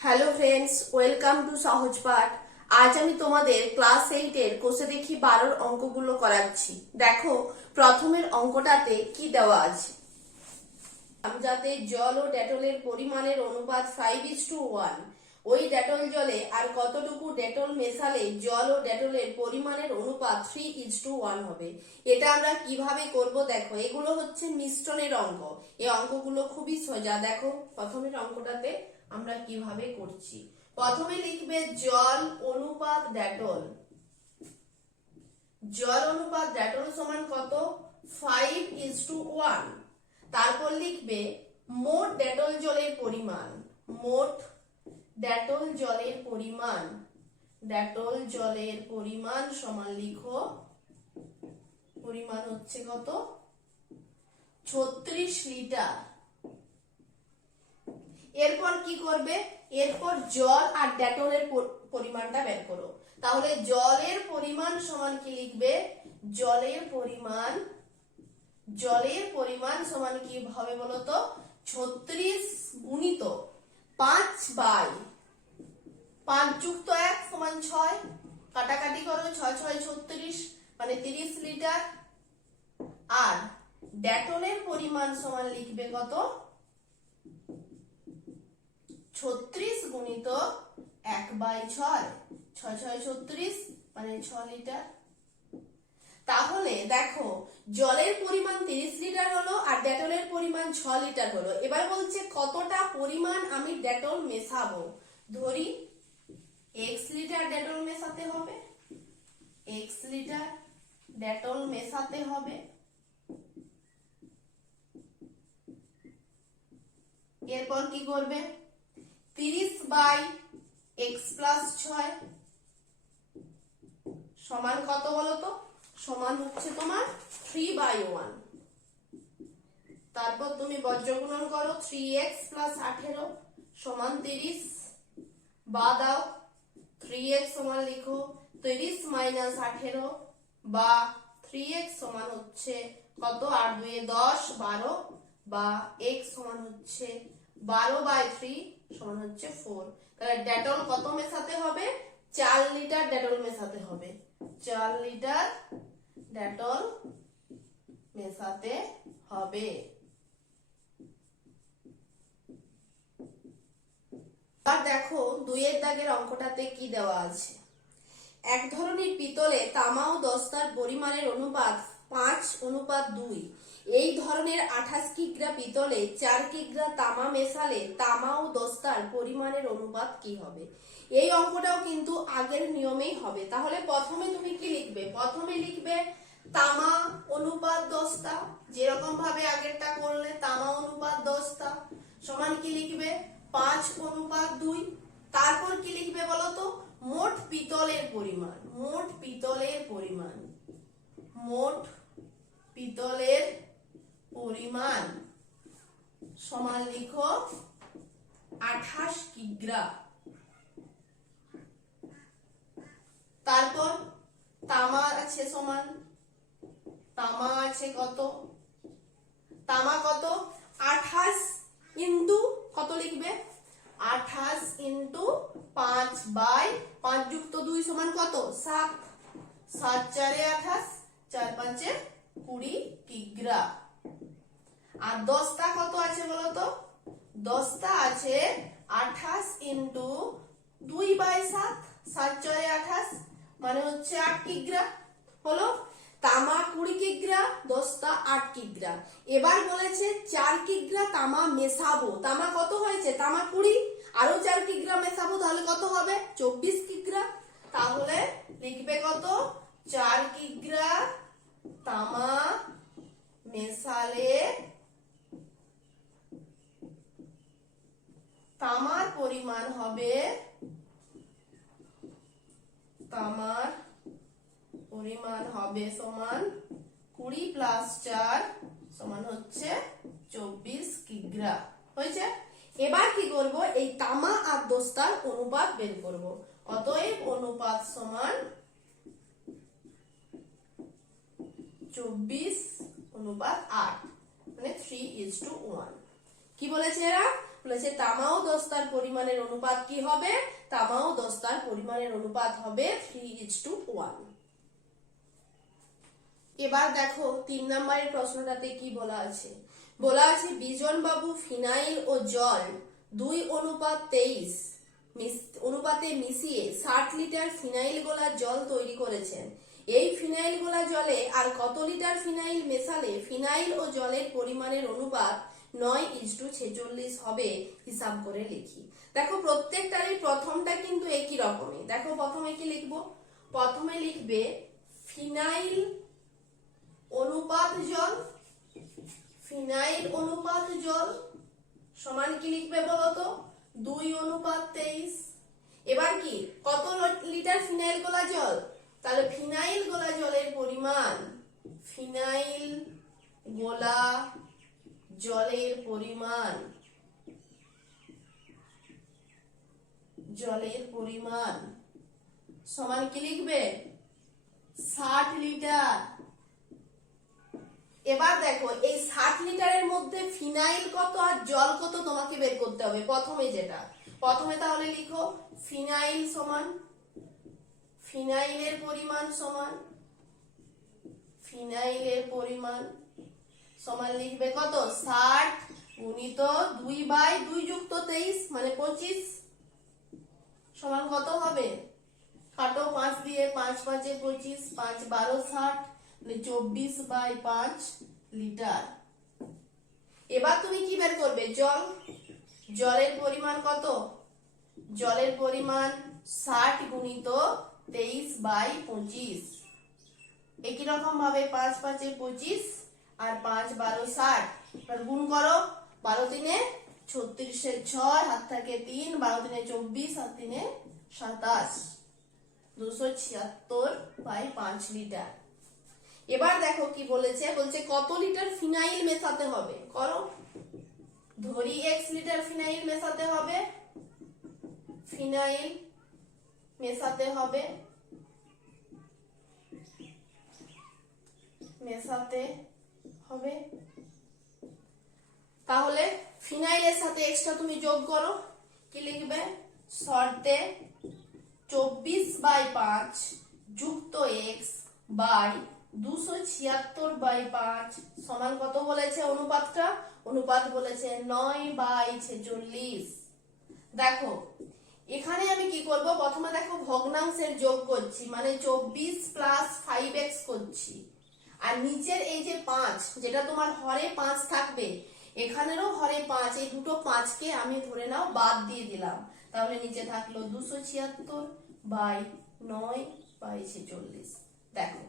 Hello friends, welcome to সহজ পাঠ। আজ আমি তোমাদের ক্লাস 8 এর কোষে দেখি 12 অঙ্কগুলো করাচ্ছি। দেখো প্রথমের অঙ্কটাতে কি দেওয়া আছে। যাতে জল ও ডেটলের পরিমাণের অনুপাত 5:1। ওই ডেটল জলে আর কতটুকু ডেটল মেশালে জল ও ডেটলের পরিমাণের অনুপাত 3:1 হবে। এটা আমরা কিভাবে করব দেখো, এগুলো হচ্ছে মিশ্রণের অঙ্ক। এই অঙ্কগুলো খুবই সোজা। দেখো প্রথমের অঙ্কটাতে আমরা কিভাবে করছি। প্রথমে লিখবে জল অনুপাত ডেটল। জল অনুপাত ডেটল সমান কত? 5:1। তারপর লিখবে মোট ডেটল জলের পরিমাণ। মোট ডেটল জলের পরিমাণ। ডেটল জলের পরিমাণ সমান লিখো, পরিমাণ হচ্ছে কত? 36 লিটার। এরপর কি করবে? এরপর জল আর ডেটলের পরিমাণটা বের করো। তাহলে জলের পরিমাণ সমান কি লিখবে? জলের পরিমাণ সমান কি হবে বলো তো? 36 গুণিত 5/5 যুক্ত 1 সমান 6। কাটাকাটি করো, 6 6 36 মানে 30 লিটার। আর ডেটলের পরিমাণ সমান লিখবে কত? 36 গুণিত 1/6, 6 6 36 মানে 6 লিটার। তাহলে দেখো জলের পরিমাণ 30 লিটার হলো আর ডেটলের পরিমাণ 6 লিটার হলো। এবার বলছে কতটা পরিমাণ আমি ডেটল মেশাবো। ধরি x লিটার ডেটল মেশাতে হবে। x লিটার ডেটল মেশাতে হবে। এরপর কি করবে? 30/x+6 সমান কত বলতো? সমান হচ্ছে তোমার 3/1। তারপর তুমি বজ্রগুণন করো, 3x + 18 সমান 30। বা দাও 3x সমান লিখো 30 - 18 বা 3x সমান হচ্ছে কত? 8 2 10 12 বা x সমান হচ্ছে 12/3 সমান হচ্ছে 4। তাহলে ডেটল কত মেশাতে হবে? 4 লিটার ডেটল মেশাতে হবে। 4 লিটার ডেটল মেশাতে হবে। আর দেখো 2 এর দাগের অঙ্কটাতে কি দেওয়া আছে। এক ধরনের পিতলে তামা ও দস্তার পরিমাণের অনুপাত 5:2। এই ধরনের 28 কিগ্রা পিতলে 4 কিগ্রা তামা মেশালে তামা ও দস্তার পরিমাণের অনুপাত কি হবে? এই অঙ্কটাও কিন্তু আগের নিয়মেই হবে। তাহলে প্রথমে তুমি কি লিখবে? প্রথমে লিখবে তামা অনুপাত দস্তা, যেরকম ভাবে আগেরটা করলে তামা অনুপাত দস্তা সমান কি লিখবে? 5:2। তারপর কি লিখবে বলো তো? মোট পিতলের পরিমাণ। মোট পিতলের পরিমাণ। মোট পিতলের পরিমাণ সমান লিখো 28 কিগ্রা। তারপর তামা আছে সমান, তামা আছে কত? তামা কত? 28 ইনটু কত লিখবে? 28 ইনটু 5/5 যুক্ত 2 সমান কত? 7। 7 4 28, 4 5 20 কিগ্রা। আর দস্তা কত আছে বলতো? দস্তা আছে 28 ইনটু 2/7, 7 4 28 মানে হচ্ছে 8 কিগ্রা হলো। তামা 20 কিগ্রা, দস্তা 8 কিগ্রা। এবার বলেছে 4 কিগ্রা তামা মেশাবো। তামা কত হয়েছে? তামা 20, আরো 4 কিগ্রা মেশাবো, তাহলে কত হবে? 24 কিগ্রা। তাহলে লিখবে কত? 4 কিগ্রা তামা মেশালে তামার পরিমাণ হবে, তামার পরিমাণ হবে সমান 20 + 4 সমান হচ্ছে 24 কিগ্রা। হয়েছে? এবার কি করব? এই তামা আর দস্তার অনুপাত বের করব। অতএব অনুপাত সমান 24:8 মানে 3:1। কি বলেছে এরা? বলেছে তামা ও দস্তার পরিমাণের অনুপাত কি হবে? তামা ও দস্তার পরিমাণের অনুপাত হবে 3:1। এবার দেখো 3 নম্বরের প্রশ্নটাতে কি বলা আছে। বলা আছে বিজন বাবু ফিনাইল ও জল 2:23 অনুপাতে মিশিয়ে 60 লিটার ফিনাইল গোলা জল তৈরি করেছেন। এই ফিনাইল গোলা জলে আর কত লিটার ফিনাইল মেশালে ফিনাইল ও জলের পরিমাণের অনুপাত 9:46 হবে হিসাব করে লিখি। দেখো প্রত্যেকটারই প্রথমটা কিন্তু একই রকমই। দেখো প্রথমে কি লিখবো? প্রথমে লিখবে ফিনাইল অনুপাত জল, ফিনাইল অনুপাত জল সমান কি লিখবে বলো তো? 2:23। এবার কি কত লিটার ফিনাইল গোলা জল? তাহলে ফিনাইল গোলা জলের পরিমাণ, ফিনাইল গোলা জলের পরিমাণ, জলের পরিমাণ সমান কি লিখবে? 60 লিটার। এবার দেখো এই 60 লিটারের মধ্যে ফিনাইল কত আর জল কত তোমাকে বের করতে হবে। প্রথমে তাহলে লিখো ফিনাইল সমান, ফিনাইলের পরিমাণ সমান, ফিনাইলের পরিমাণ সমান লিখবে কত? 60 গুণিত 2/2 যুক্ত 23 মানে 25 সমান কত হবে? কাটো 5 দিয়ে, 5 5 25, 5 12 60, 24/5 লিটার। এবার তুমি কি বের করবে? জল, জলের পরিমাণ কত? জলের পরিমাণ 60 গুণিত 23/25। একই রকম ভাবে 5 5 25 আর 5 12 60 এবার গুণ করো। 12 3 36 6 হাত থাকে 3, 12 3 24 হাত 3 27, 276/5 লিটার। এবার দেখো কি বলেছে, বলছে কত লিটার ফিনাইল মেশাতে হবে। করো, ধরি x লিটার ফিনাইল মেশাতে হবে, ফিনাইল মেশাতে হবে, মেশাতে হবে। তাহলে ফিনাইলের সাথে এক্সট্রা তুমি যোগ করো। কি লিখবে? শর্তে 24/5 যুক্ত x বাই 276/5 সমান কত বলেছে অনুপাতটা? অনুপাত বলেছে 9/46। দেখো এখানে আমি কি করব? প্রথমে দেখো ভগ্নাংশের যোগ করছি, মানে 24 প্লাস 5x করছি। আর নিচের এই যে 5 যেটা তোমার হরে 5 থাকবে, এখানেরও হরে 5, এই দুটো 5 কে আমি ধরে নাও বাদ দিয়ে দিলাম। তাহলে নিচে থাকলো 276/9/46। দেখো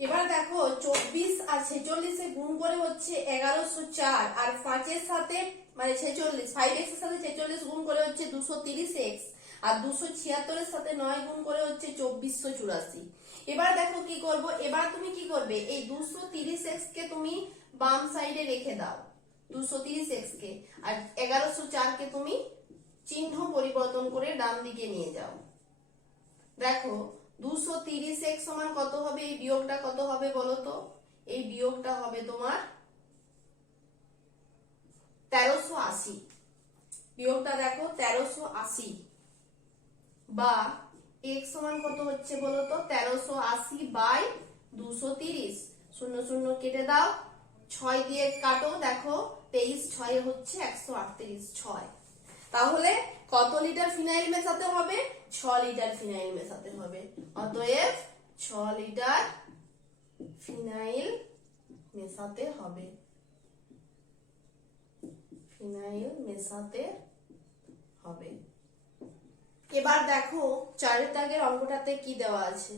এবার দেখো 24 আর 46 এ গুণ করে হচ্ছে 1104, আর 5 এর সাথে মানে 46 5x এর সাথে 46 গুণ করে হচ্ছে 230x, আর 276 এর সাথে 9 গুণ করে হচ্ছে 2484। এবার দেখো কি করব? এবার তুমি কি করবে? এই 230x কে তুমি বাম সাইডে রেখে দাও, 230x কে, আর 1104 কে তুমি চিহ্ন পরিবর্তন করে ডান দিকে নিয়ে যাও। দেখো 230x সমান কত হবে? এই বিয়োগটা কত হবে বলো তো? এই বিয়োগটা হবে তোমার 1380। বিয়োগটা দেখো 1380, বা x সমান কত হচ্ছে বলো তো? 1380/230। 0 0 কেটে দাও, 6 দিয়ে কাটো। দেখো 23 6 হচ্ছে 138 6। তাহলে কত লিটার ফিনাইল মেশাতে হবে? 6 লিটার ফিনাইল মেশাতে হবে। অতএব 6 লিটার ফিনাইল মেশাতে হবে, ফিনাইল মেশাতে হবে। এবার দেখো 4 দাগের অঙ্কটাতে কি দেওয়া আছে।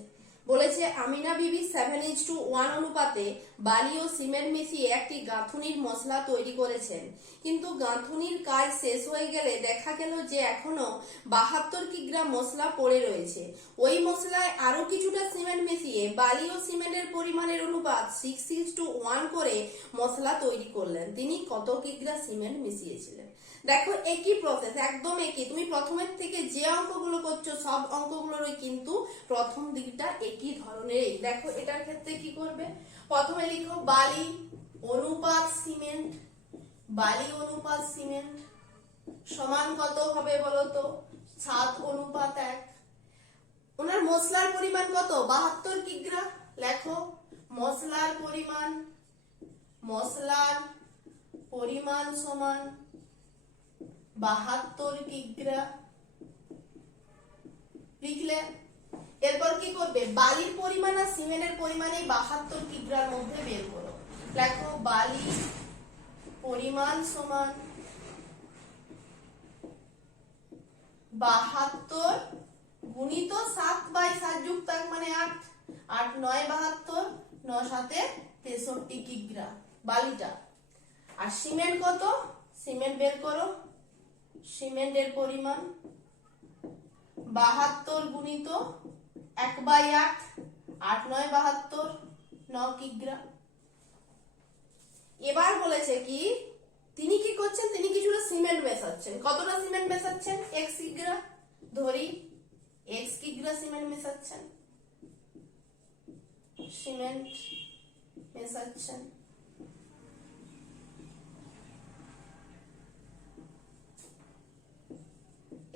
বলেছে আমিনা বিবি 7:1 অনুপাতে বালি ও সিমেন্ট মিশিয়ে একটি গাঁথুনির মশলা তৈরি করেছেন, কিন্তু গাঁথুনির কাজ শেষ হয়ে গেলে দেখা গেল যে এখনো 72 কিগ্রা মশলা পড়ে রয়েছে। ওই মশলায় আরো কিছুটা সিমেন্ট মিশিয়ে বালি ও সিমেন্টের পরিমাণের অনুপাত 6:1 করে মশলা তৈরি করলেন। তিনি কত কিগ্রা সিমেন্ট মিশিয়েছিলেন? দেখো একই প্রসেস, একদম একই। তুমি প্রথমের থেকে যে অঙ্কগুলো করছো সব অঙ্কগুলোরই কিন্তু প্রথম দিকটা একই ধরনের। দেখো এটার ক্ষেত্রে কি করবে? প্রথমে লিখো বালি অনুপাত সিমেন্ট, বালি অনুপাত সিমেন্ট, সমান কত হবে বলতো 7:1। ওনার মশলার পরিমাণ কত 72 কিগ্রা। লেখো মশলার পরিমাণ সমান 72 কিগ্রা। লিখলে এরপর কি করবে বালির পরিমাণ আর সিমেন্টের পরিমাণ এই 72 কিগ্রার মধ্যে বের করো। লেখো বালির পরিমাণ সমান 72 গুণিত 7/7 যুক্ত 1 মানে 8, 8 9 72, 9 7 63 কিগ্রা বালিটা। আর সিমেন্ট কত সিমেন্ট বের করো। সিমেন্টের পরিমাণ 72 গুণিত 1/8, 8 9 72, 9 কিগ্রা। এবার বলেছে কি তিনি কি করছেন তিনি কিছুটা সিমেন্ট মেশাচ্ছেন। কতটা সিমেন্ট মেশাচ্ছেন x কিগ্রা। ধরি x কিগ্রা সিমেন্ট মেশাচ্ছেন।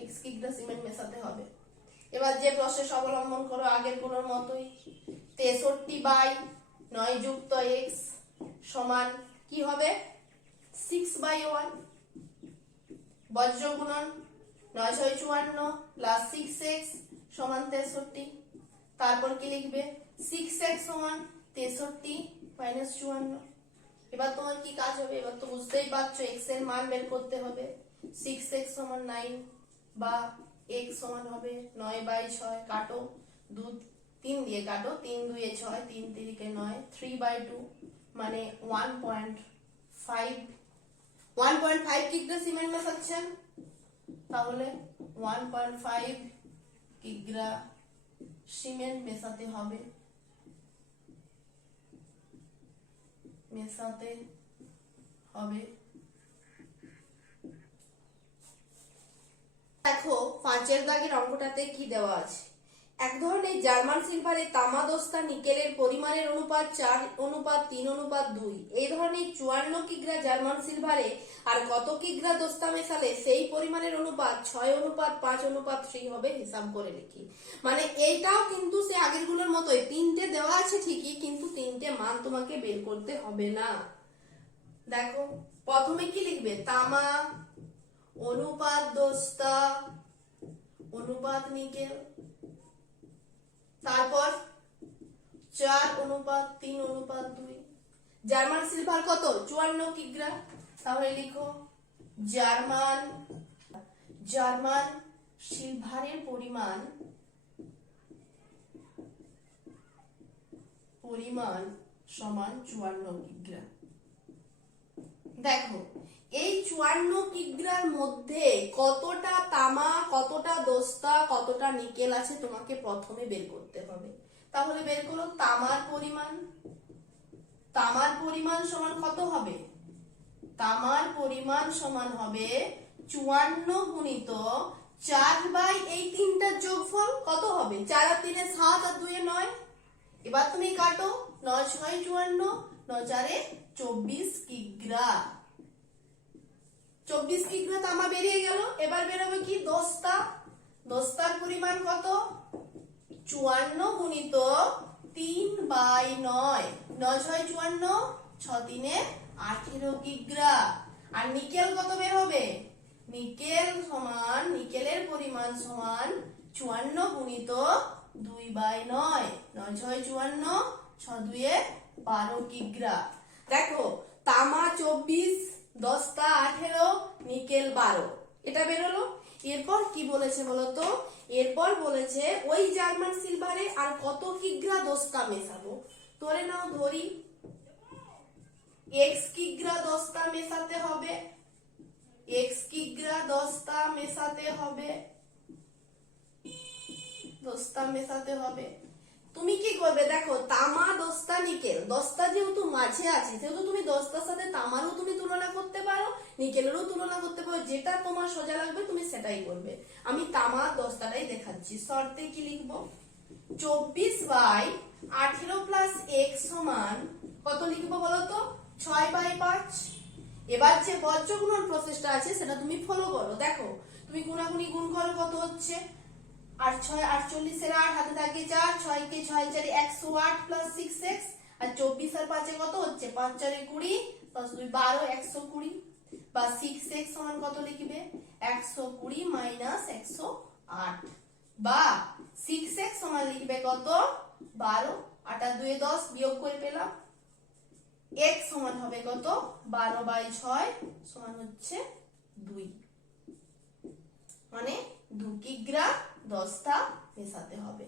x কিগ্রা সিমেন্ট মেশাতে হবে। এবার যে প্রসেস অবলম্বন করো আগের গুলোর মতোই 63/9 যুক্ত x সমান কি হবে 6/1। বজ্র গুণন 9 6 54 প্লাস 6x সমান 63। তারপর কি লিখবে 6x সমান 63 মাইনাস 54। এবার তোমার কি কাজ হবে এবার তো বুঝতেই পারছো x এর মান বের করতে হবে। 6x সমান 9 বা x সমান হবে 9/6। কাটো 2 3 দিয়ে কাটো 3 2 এ 6 3 3 কে 9 3/2 মানে 1.5 কিগ্রা সিমেন্ট মেশাচ্ছেন। তাহলে 1.5 কিগ্রা সিমেন্ট মেশাতে হবে। দেখো 5 দাগের অঙ্কটাতে কি দেওয়া আছে। এক ধরনের জার্মান সিলভারে তামা দস্তা নিকেলের পরিমাণের অনুপাত 4:3:2। এই ধরনের 54 কিগ্রা জার্মান সিলভারে আর কত কিগ্রা দস্তা মেশালে সেই পরিমাণের অনুপাত 6:5:3 হবে হিসাব করে লিখি। মানে এইটাও কিন্তু সে আগের গুলোর মতোই তিনটে দেওয়া আছে ঠিকই কিন্তু তিনটে মান তোমাকে বের করতে হবে না। দেখো প্রথমে কি লিখবে তামা অনুপাত দস্তা অনুপাত নিকেল। তারপর 4:3:2। জার্মান সিলভার কত 54 কিগ্রা। তাহলে লিখো জার্মান সিলভারের পরিমাণ সমান 54 কিগ্রা। দেখো এই 54 কিগ্রার মধ্যে কতটা তামা কতটা দস্তা কতটা নিকেল আছে তোমাকে প্রথমে বের করতে হবে। তাহলে বের করো তামার পরিমাণ সমান কত হবে তামার পরিমাণ সমান হবে 54 গুণিত 4 এই তিনটার যোগফল কত হবে 4 আর 3 7 আর 2 9। এবার তুমি কাটো 9 6 54 9 4 24 কিগ্রা। 24 কিগ্রা তামা বেরিয়ে গেল। এবার বেরোবে কি দস্তার পরিমাণ কত 54 গুণিত 3/9 9 6 54 6 3 18 কিগ্রা। আর নিকেল কত বের হবে নিকেলের পরিমাণ সমান 54 গুণিত 2/9 9 6 54 6 2 12 কিগ্রা। দেখো তামা 24 দস্তা 18 নিকেল 12 এটা বেরোলো। এরপর কি বলেছে বলতো এরপর বলেছে ওই জার্মান সিলভারে আর কত কিগ্রা দস্তা মেশাবো। ধরে নাও ধরি x কিগ্রা দস্তা মেশাতে হবে তুমি কি করবে দেখো তামা দস্তা নিকেল দস্তা যেহেতু মাঝে আছে সেহেতু তুমি দস্তার সাথে তামারও তুমি তুলনা করতে পারো নিকেলেরও তুলনা করতে পারো। যেটা তোমার সোজা লাগবে তুমি সেটাই করবে। আমি তামা দস্তাটাই দেখাচ্ছি। শর্তে কি লিখবো 24/18 প্লাস x সমান কত লিখবো বলতো 6/5। এবার যে বজ্র গুণন প্রসেসটা আছে সেটা তুমি ফলো করো। দেখো তুমি গুণাগুণি গুণ করো, কত হচ্ছে 8 6 48 এর 8 হাতে থাকে 4, 6 কে 6 4 108 প্লাস 6x, আর 24 আর 5 কত হচ্ছে 5 4 20 প্লাস 2 12 120, বা 6x সমান কত লিখবে 120 মাইনাস 108, বা 6x সমান লিখবে কত 12, 8 আর 2 10 বিয়োগ করে পেলাম, x সমান হবে কত 12/6 সমান হচ্ছে 2, মানে 2 কিগ্রা 10টা মেশাতে হবে।